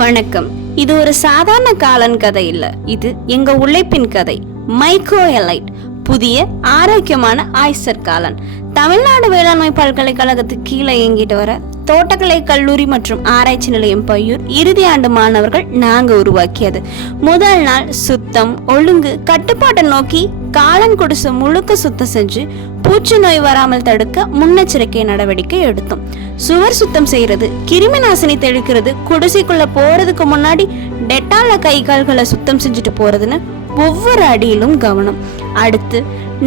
வணக்கம். இது ஒரு சாதாரண காளான் கதை இல்ல, இது எங்க உழைப்பின் கதை. மைக்ரோ எலைட், புதிய ஆரோக்கியமான ஆய்சர் காளான். தமிழ்நாடு வேளாண்மை பல்கலைக்கழகத்துக்கு கீழே இயங்கிட்டு வர தோட்டக்கலை கல்லூரி மற்றும் ஆராய்ச்சி நிலையம் பையூர் இறுதி ஆண்டு மாணவர்கள் நாங்க உருவாக்கியது. முதல் நாள் சுத்தம், ஒழுங்கு, கட்டுப்பாட்டை நோக்கி காளான் குடிசை முழுக்க சுத்தம் செஞ்சு பூச்சி நோய் வராமல் தடுக்க முன்னெச்சரிக்கை நடவடிக்கை எடுத்தோம். சுவர் சுத்தம் செய்யறது, கிருமி நாசினி தெளிக்கிறது, குடிசைக்குள்ள போறதுக்கு முன்னாடி டெட்டால கை கால்களை சுத்தம் செஞ்சுட்டு போறதுன்னு ஒவ்வொரு அடியிலும் கவனம். அடுத்து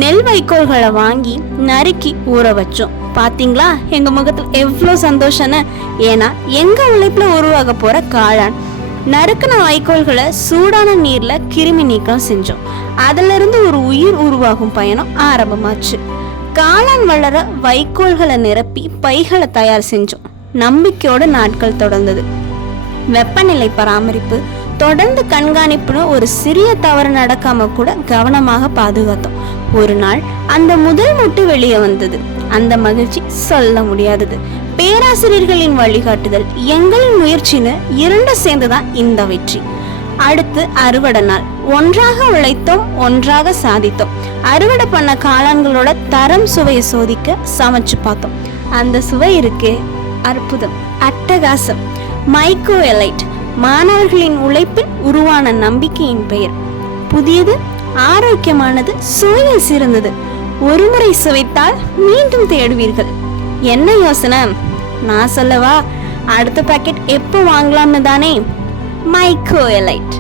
நெல் வைக்கோல்களை வாங்கி நறுக்கி ஊற வச்சோம். பாத்தீங்களா எங்க முகத்துல எவ்வளோ சந்தோஷம்னு? ஏன்னா எங்க உழைப்புல உருவாக போற காளான். நறுக்கின வைக்கோல்களை சூடான நீர்ல கிருமி நீக்கம் செஞ்சோம். அதுல இருந்து ஒரு உயிர் உருவாகும் பயணம் ஆரம்பமாச்சு. காளான் வளர வைக்கோல்களை நிரப்பி பைகளை தயார் செஞ்சோம். நம்பிக்கையோட நாட்கள் தொடர்ந்தது. வெப்பநிலை பராமரிப்பு, தொடர்ந்து கண்காணிப்புன்னு ஒரு சிறிய தவறு நடக்காம கூட கவனமாக பாதுகாத்தோம். ஒரு நாள் அந்த முதல் முட்டு வெளியே வந்தது. அந்த மகிழ்ச்சி சொல்ல முடியாதது. பேராசிரியர்களின் வழிகாட்டுதல், எங்களின் முயற்சின்னு இரண்டு சேர்ந்துதான் இந்த வெற்றி. அடுத்து அறுவடை நாள். ஒன்றாக உழைத்தோம், ஒன்றாக சாதித்தோம். அறுவடை பண்ண காளான்களோட தரம் சுவையை சோதிக்க சமைச்சு பார்த்தோம். அந்த சுவை இருக்கே, அற்புதம், அட்டகாசம். மைக்ரோ எலைட், மாணவர்களின் உழைப்பில் உருவான நம்பிக்கையின் பெயர். புதியது, ஆரோக்கியமானது, சுவையில் சிறந்தது. ஒருமுறை சுவைத்தால் மீண்டும் தேடுவீர்கள். என்ன யோசனை? நான் சொல்லவா? அடுத்த பாக்கெட் எப்போ வாங்கலாம்னு தானே. Micro elite.